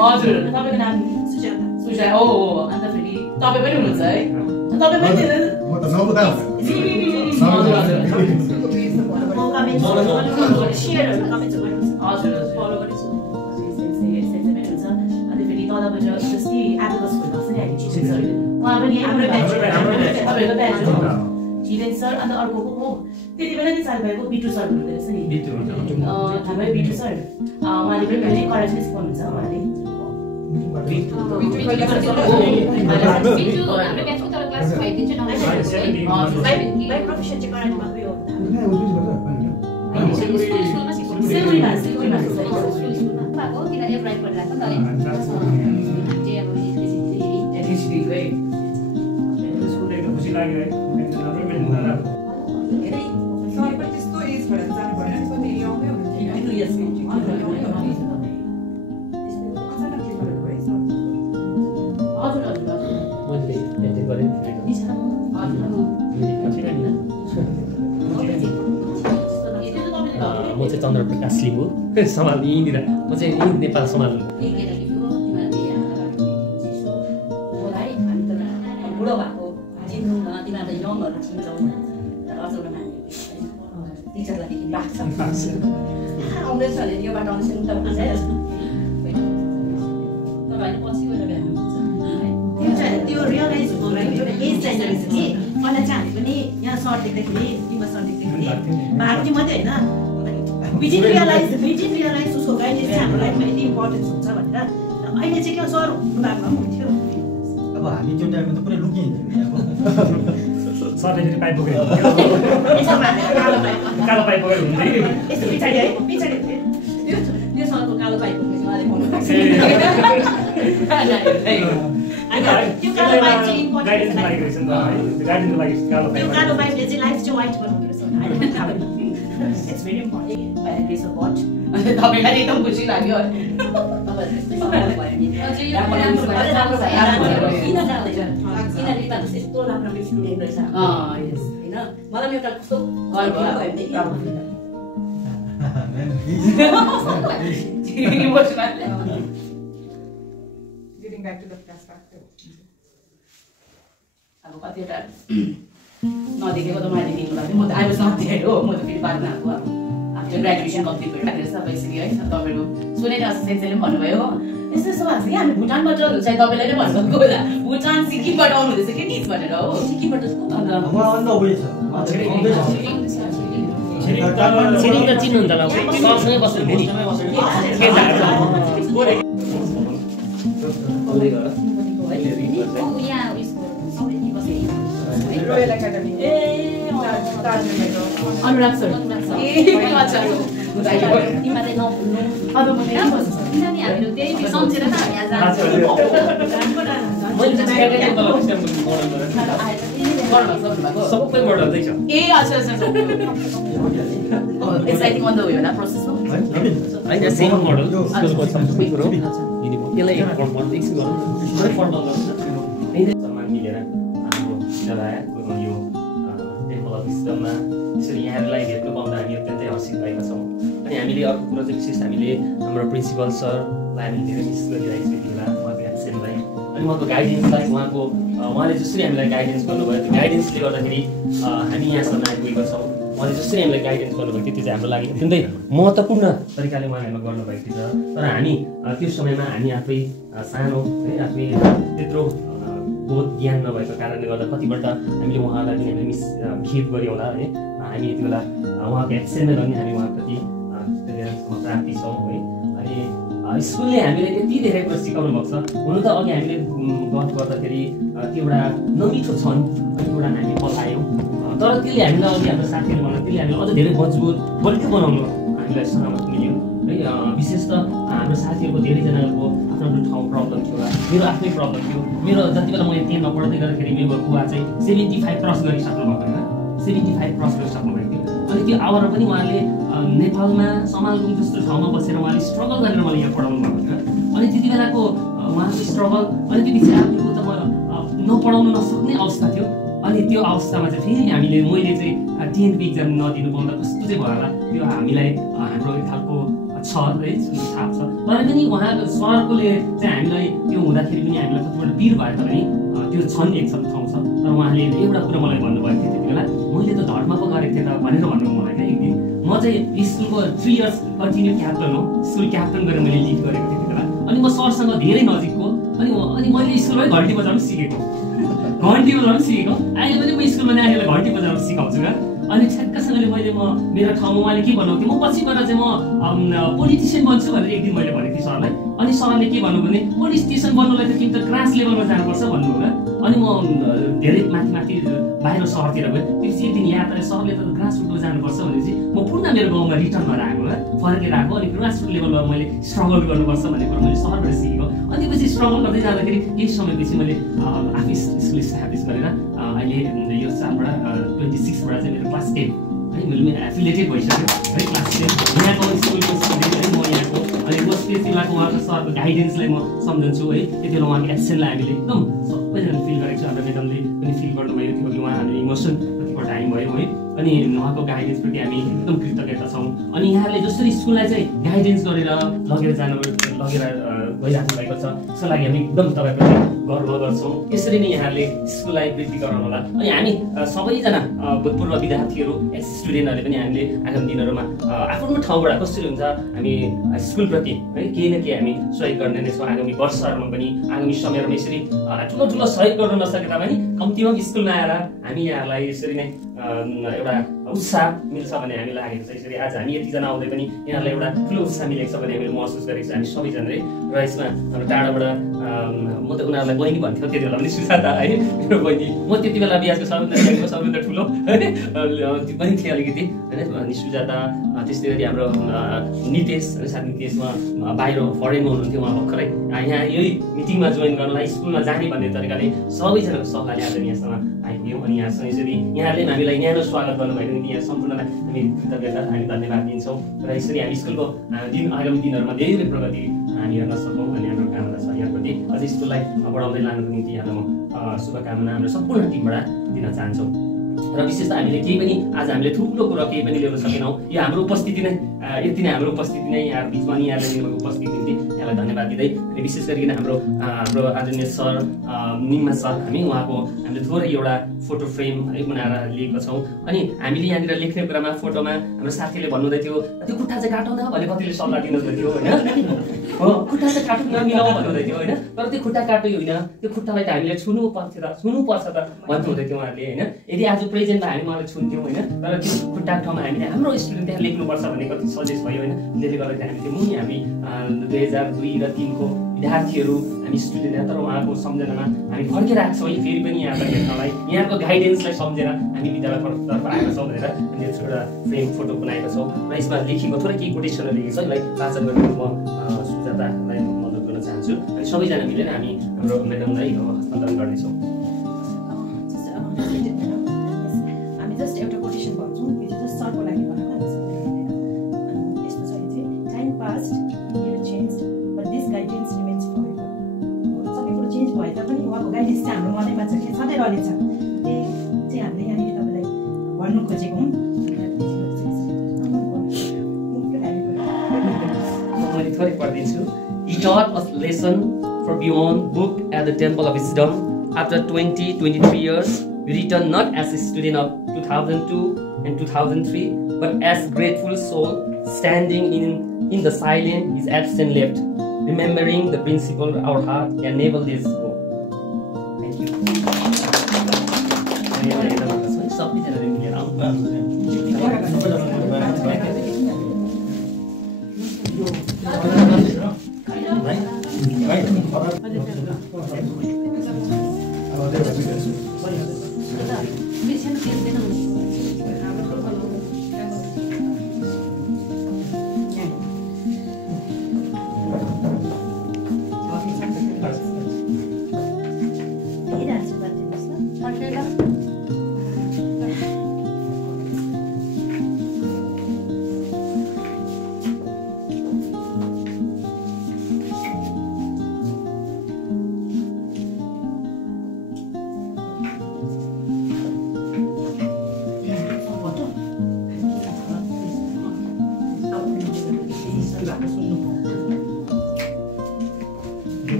हजुर तपाईको नाम सुजा हो अन्त फेरि तपाई पनि हुनुहुन्छ है तपाई पनि म त नबुदा जितेन सर अन्त अर्को हो त्यति बेला नि चाल भएको बिटु सर हुनुहुँदो रहेछ नि हाम्रो बिटु सर उहाँले पनि धेरै करेक्टली सिकाउनुहुन्छ उहाँले म चाहिँ चन्द्रप्रकाश लिम्बू समाल यहीँनिर म चाहिँ यहीँ नेपाल समाल बुढो भएको चिन्नु न तिमीहरूले यङहरू चिन्छौ अझ टिचरलाई लाग्छ आउँदैछ अरे यो बाटो आउँछ नि त तपाईँहरूले पछि गएर भ्याउनुहुन्छ त्यो रियलाइज हुनु लागि एउटा एज चाहिँदो रहेछ कि पहिला चाहिँ हामी पनि यहाँ सर देख्दाखेरि टिममा सर देख्दाखेरि भारती मात्रै होइन we didn't realize उसको गाइडेन्स चाहिँ हाम्रो लाइफमा यति इम्पोर्टेन्स हुन्छ भनेर अहिले चाहिँ के सर हुनुभएको पनि हुन्थ्यो अब हामी त्यो टाइममा त पुरै लुकिन्थ्यौँ सरले फेरि पाइप बोकेर कालो पाइप बोकेर हुँदै यस्तो पछाडि है पछाडि त्यो सरको कालो पाइप बोकेर उहाँले भन्नु त्यो कालो पाइप चाहिँ इम्पोर्टेन्ट गाइडेन्सको लागि रहेछ नि त है गाइडेन्सको लागि कालो पाइप त्यो कालो पाइपले चाहिँ लाइफ चाहिँ वाइट बनाउँदो रहेछ it's very important by grace of God तपाईलाई एकदम खुसी लाग्यो मलाई एउटा कस्तो अब कतिवटा नदेखेको त मैले देख्नु भएको म त आई वाज नट देयर हो म त फेरि बादमा आएको आफ्टर ग्रेजुएसन कम्प्लिट भइरहेको रहेछ तपाईँसँग है तपाईँको सुनेर सेन्सेले पनि भन्नुभयो हो यस्तो यस्तो भएको छ कि हामी भुटानबाट चाहिँ तपाईँलाई नै भन्नुभएको होला भुटान सिक्किमबाट आउनु हुँदैछ कि निज भनेर हो सिक्किमबाट छिरिङ त चिन्नु हुन्छ होला सरसँगै बस्नु फेरि रोयल एकाडेमी अनुराग सर तिमीले नभुल्नु हामीले त्यही सम्झेर त हामी आज सबै मोडल छ ए अच्छा एक्साइटिङ अन द वे होला प्रोसेस हो हैन सेम मोडल स्कुलको सबै कुरो यसलाई एकपल्ट म एकछिन गरौँ सबै पढ्न गर्छ सम्मान मिलेर हाम्रो विद्यालय यो टेम्पल अफ सिस्टममा यसरी यहाँहरूलाई भेट्नु पाउँदा हामी अत्यन्तै हर्षित भएका छौँ अनि हामीले अर्को कुरो चाहिँ विशेष हामीले हाम्रो प्रिन्सिपल सरलाई हामीले धेरै मिस गरिरहेको छौँ यति बेला उहाँको एब्सेन्टलाई अनि उहाँको गाइडेन्सलाई उहाँले जसरी हामीलाई गाइडेन्स गर्नुभयो त्यो गाइडेन्सले गर्दाखेरि हामी यहाँसम्म आइपुगेका छौँ उहाँले जसरी हामीलाई गाइडेन्स गर्नुभएको थियो त्यो चाहिँ हाम्रो लागि अत्यन्तै महत्त्वपूर्ण तरिकाले उहाँले हामीलाई गर्नुभएको थियो तर हामी त्यो समयमा हामी आफै सानो है आफै त्यत्रो बोध ज्ञान नभएको कारणले गर्दा कतिपल्ट हामीले उहाँलाई पनि हामीले मिसबिहेभ गऱ्यौँ होला है हामी यति बेला उहाँको एब्सेन्ट गर्ने हामी उहाँप्रति प्राप्ति छौँ है अनि स्कुलले हामीले यति धेरै कुरा सिकाउनु भएको छ हुनु त अघि हामीले गफ गर्दाखेरि त्यो एउटा नमिठो छ नि एउटा हामी पलायौँ तर त्यसले हामीलाई अघि हाम्रो साथीहरू भन्नु त्यसले हामीलाई अझ धेरै मजबुत बलियो बनाउनु हामीलाई सहमत मिल्यो है विशेष त हाम्रो साथीहरूको धेरैजनाको आफ्नो आफ्नो ठाउँ प्रब्लम थियो होला मेरो आफ्नै प्रब्लम थियो मेरो जति बेला मैले 10 पढ्दै गर्दाखेरि मेरो बुवा चाहिँ 75 क्रस गरिसक्नु भएको होइन 75 क्रस गरिसक्नु भएको थियो अनि त्यो आवर पनि उहाँले नेपालमा समालबुङ जस्तो ठाउँमा बसेर उहाँले स्ट्रगल गरेर मलाई यहाँ पढाउनु भएको थियो अनि त्यति बेलाको उहाँको स्ट्रगल अनि त्यो पछि आफूको त म नपढाउनु नसक्ने अवस्था थियो अनि त्यो अवस्थामा चाहिँ फेरि मैले चाहिँ 10th इक्जाम नदिनु पाउँदा कस्तो चाहिँ भयो होला त्यो हामीलाई हाम्रो एक खालको छ है थाहा छ तर पनि उहाँको सरकोले चाहिँ हामीलाई त्यो हुँदाखेरि पनि हामीलाई कतिपल्ट वीर भए तापनि त्यो छन् एक ठाउँ छ तर उहाँले एउटा कुरा मलाई भन्नुभएको थियो त्यति बेला मैले त धर्म पो गरेको थिएँ त भनेर भन्नुभयो मलाई क्या एक दिन म चाहिँ स्कुलको 3 इयर्स कन्टिन्यू क्याप्टन हो स्कुल क्याप्टन गरेर मैले लिड गरेको थिएँ त्यति बेला अनि म सरसँग धेरै नजिकको अनि मैले स्कुलमै घन्टी बजाउनु सिकेको घन्टी बजाउनु सिकेको अहिले पनि म स्कुलमा नानीहरूलाई घन्टी बजाउनु सिकाउँछु क्या अनि ठ्याक्कसँगले मैले मेरो ठाउँमा उहाँले के भन्नुहुन्थ्यो म पछि गएर चाहिँ म पोलिटिसियन बन्छु भनेर एक दिन मैले भनेको थिएँ सरलाई अनि सरले के भन्नु भने पोलिटिसियन बन्नुलाई त तिमी त ग्रास लेभलमा जानुपर्छ भन्नु हो अनि म धेरै माथि बाहिर सहरतिर गएँ त्यसपछि एक दिन याद आयो सरले त ग्रास रुटमा जानुपर्छ भनेपछि म पुनः मेरो गाउँमा रिटर्न भएर आएको फर्केर आएको अनि ग्रास रुट लेभलमा मैले स्ट्रगल गर्नुपर्छ भन्ने कुरा मैले सरबाट सिकेको अनि त्यसपछि स्ट्रगल गर्दै जाँदाखेरि केही समयपछि मैले आफै स्कुल इस्टाब्लिस गरेर अहिले यो सालबाट 26बाट चाहिँ मेरो क्लास 10 है मैले एफिलिएटेड भइसक्यो है क्लास 10 यहाँको स्कुलको स्टुडेन्ट है म यहाँको अनि म त्यति बेलाको उहाँको सरको गाइडेन्सलाई म सम्झन्छु है त्यति बेला उहाँको एब्सेन्टलाई हामीले एकदम सबैजना फिल गरेको छ हाम्रो म्याडमले पनि फिल गर्नुभयो किनकि उहाँ हामीले इमोसन कतिपल्ट टाइम भयो है अनि उहाँको गाइडेन्सप्रति हामी एकदम कृतज्ञता छौँ अनि यहाँले जसरी स्कुललाई चाहिँ गाइडेन्स गरेर लगेर गइराख्नु भएको छ त्यसको लागि हामी एकदम तपाईँप्रति गर्व गर्छौँ यसरी नै यहाँले स्कुललाई वृद्धि गराउनु होला अनि हामी सबैजना भूतपूर्व विद्यार्थीहरू एक्स स्टुडेन्टहरूले पनि हामीले आगामी दिनहरूमा आफ्नो ठाउँबाट कसरी हुन्छ हामी स्कुलप्रति है केही न केही हामी सहयोग गर्ने नै छौँ आगामी वर्षहरूमा पनि आगामी समयहरूमा यसरी ठुलो सहयोग गर्न नसके तापनि कम्तीमा स्कुलमा आएर हामी यहाँहरूलाई यसरी नै एउटा उत्साह मिल्छ भन्ने हामी लागेको छ यसरी आज हामी यतिजना आउँदै पनि यहाँहरूलाई एउटा ठुलो उत्साह मिलेको छ भन्ने हामीले महसुस गरेको छ हामी सबैजनाले र यसमा टाढाबाट म त उनीहरूलाई बहिनी भन्थ्यो त्यति बेला पनि सुजाता है मेरो बहिनी म त्यति बेला बिहाको सबैभन्दा ठुलो है त्यो पनि थिएँ अलिकति होइन अनि सुजाता त्यस्तै गरी हाम्रो नितेश साथ नितेशमा बाहिर फरेनमा हुनुहुन्थ्यो उहाँ भर्खरै यहाँ यही मिटिङमा जोइन गर्नलाई स्कुलमा जाने भन्ने तरिकाले सबैजनाको सल्लाहले आज यहाँसम्म आइपुग्यौँ अनि यहाँसँग यसरी यहाँहरूले हामीलाई न्यानो स्वागत गर्नुभएको निम्ति यहाँ सम्पूर्णलाई हामी कृतज्ञता हामी धन्यवाद दिन्छौँ र यसरी हामी स्कुलको आगामी दिनहरूमा धेरै प्रगति हामी हेर्न सकौँ अनि हाम्रो कामना छ यहाँप्रति अझै स्कुललाई बढाउँदै लानुको निम्ति यहाँलाई म शुभकामना हाम्रो सम्पूर्ण टिमबाट दिन चाहन्छौँ र विशेष त हामीले केही पनि आज हामीले ठुलो कुरो केही पनि ल्याउन सकेनौँ यो हाम्रो उपस्थिति नै यति नै हाम्रो उपस्थिति नै यहाँ बिचमा नि यहाँले दिनुभएको उपस्थिति निम्ति यहाँलाई धन्यवाद दिँदै अनि विशेष गरिकन हाम्रो आदरणीय सर निम्मा सर हामी उहाँको हामीले थोरै एउटा फोटो फ्रेम है बनाएर लिएको छौँ अनि हामीले यहाँनिर लेख्ने कुरामा फोटोमा हाम्रो साथीले भन्नुहुँदै थियो त्यो खुट्टा चाहिँ काटौँ न भने कतिले सल्लाह दिनुहुँदै थियो होइन खुट्टा चाहिँ काटौँ नमिलाउँ भन्नुहुँदै थियो होइन तर त्यो खुट्टा काटै होइन त्यो खुट्टालाई त हामीले छुनुपर्छ त भन्नुहुँदै थियो उहाँहरूले होइन यदि आज प्रेजेन्टमा हामी उहाँलाई छुन्थ्यौँ होइन तर त्यो खुट्टाको ठाउँमा हामीले हाम्रो स्टुडेन्ट त्यहाँ लेख्नुपर्छ भन्ने कति सजेस्ट भयो होइन त्यसले गर्दाखेरि हामी त्यो मुनि हामी 2002 र 3 को विद्यार्थीहरू हामी स्टुडेन्ट तर उहाँको सम्झनामा हामी फर्केर आएको छौँ फेरि पनि यहाँलाई हेर्नलाई यहाँको गाइडेन्सलाई सम्झेर हामी विद्यालयतर्फ आएका छौँ भनेर हामी एउटा फ्रेम फोटो बनाएका छौँ र यसमा लेखेको थोरै केही कोटेसनहरू लेखेको छ यसलाई वाचन गरेर म सुजातालाई मद्दत गर्न चाहन्छु अनि सबैजना मिलेर हामी हाम्रो म्याडमलाई हस्तान्तरण गर्नेछौँ हामी जस्ट एउटा कोटेसन भन्छौँ यो चाहिँ जस्ट सरको लागि भनेको यस्तो छ यो चाहिँ time past you change but this guidance remains forever सबै कुरो चेन्ज भए तापनि उहाँको गाइडेन्स चाहिँ हाम्रो मनैमा छ कि सधैँ रहनेछ त्यही चाहिँ हामीले यहाँनिर तपाईँलाई भन्नु खोजेको हौँ मैले थोरै पढिदिन्छु He taught us lesson for beyond book at the Temple of Wisdom. After 23 years, we return not as a student of 2002 and 2003, but as grateful soul standing in the silent his absent left, remembering the principle our heart can never let go. Thank you.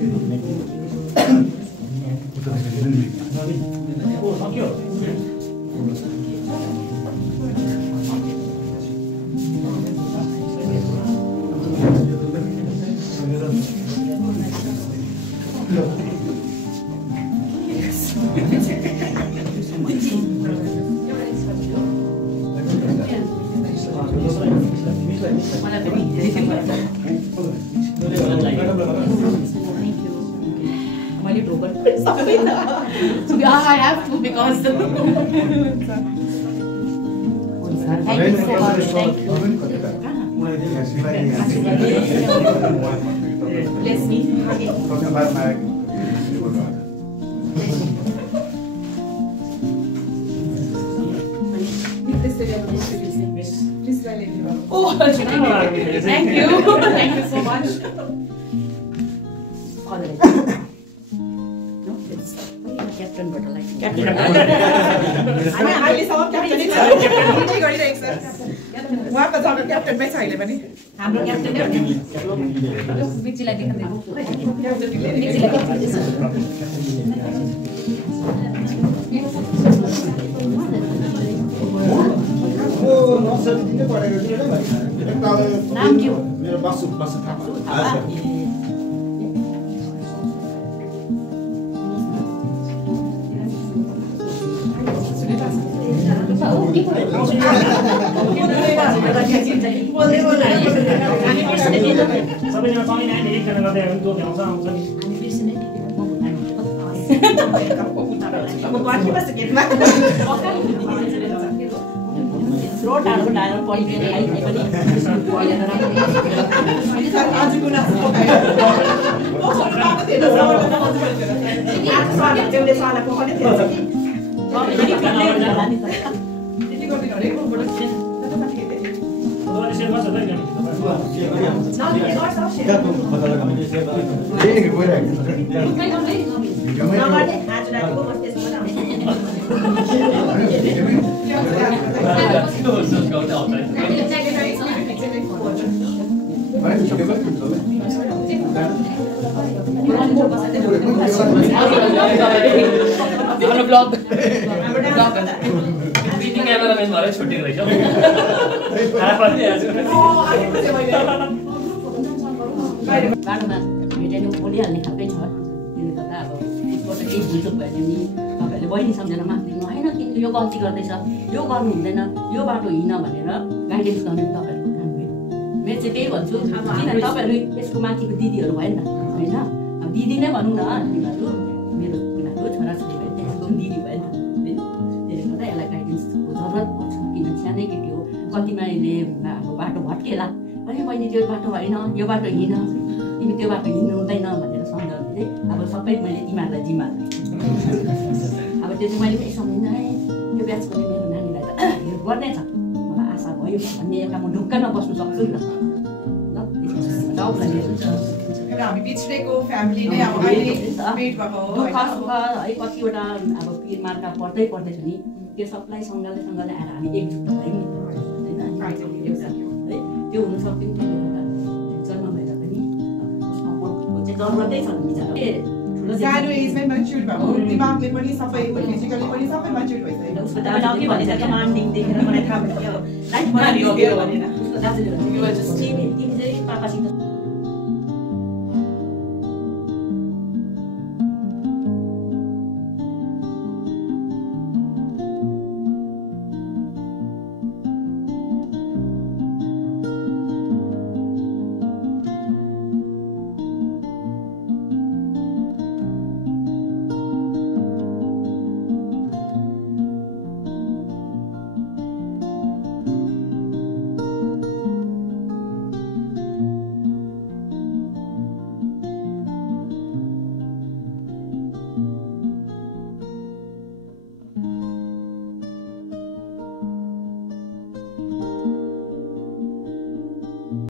ओ सक्यो I have to because thank you so much. Thank you. Bless me. Oh, thank you. Thank you so much. हाम्रो captain नाम के हो? मेरो बसु थापा। सबैजना सँगै नानी एकजना गर्दै हामी त्यो भ्याउँछ आउँछ नि बाटोमा भेटेर बोलिहाल्ने खालकै छ त्यसले गर्दा अब उसबाट केही भुलचुक भयो भने नि तपाईँहरूले बहिनी सम्झेर माफ दिनु होइन कि यो गल्ती गर्दैछ यो गर्नु हुँदैन यो बाटो हिँड भनेर गाइडेन्स गर्ने तपाईँहरूको काम भयो मेरो चाहिँ त्यही भन्छु किनभने तपाईँहरू यसको माथिको दिदीहरू भयो नि त होइन अब दिदी नै भनौँ न तिमीहरू मेरो छोराछोरी भयो त्यहाँको दिदी भयो नि त होइन त्यसले गर्दा यसलाई गाइडेन्सको जरुरत पर्छ किनभने सानै केटी हो कतिमा अहिले अब बाटो भट्केला अनि बहिनी त्यो बाटो होइन यो बाटो हिँड तिमी त्यो बाटो हिँड्नु हुँदैन भनेर सम्झाउने चाहिँ अब सबै मैले तिमीहरूलाई जिम्मा अब त्यो चाहिँ मैले पनि सम्झिनँ है यो ब्याचकोले मेरो नानीलाई त हेल्प गर्नेछ मलाई आशा भयो भन्ने एउटा म ढुक्क नबस्नु सक्छु नि त हामी पिछडेको फ्यामिली नै अब अहिले पेट भएको हो है कतिवटा अब पिर मार्का पर्दै पर्दैछ नि त्यो सबलाई सँगले आएर हामी एकजुट भयौँ नि है त्यो हुनु सक्दैन जन्म भएर पनि जरुरतै छ सानो एजमै म्याच्युर भएको दिमागले पनि सबै फिजिकली पनि सबै म्याच्युर भइसकेको उसको दाजुले भनेर कमान्डिङ देखेर मलाई थाहा भयो लाइफ बनायो भनेर उसको दाजुले भन्छ तिमी चाहिँ पापासित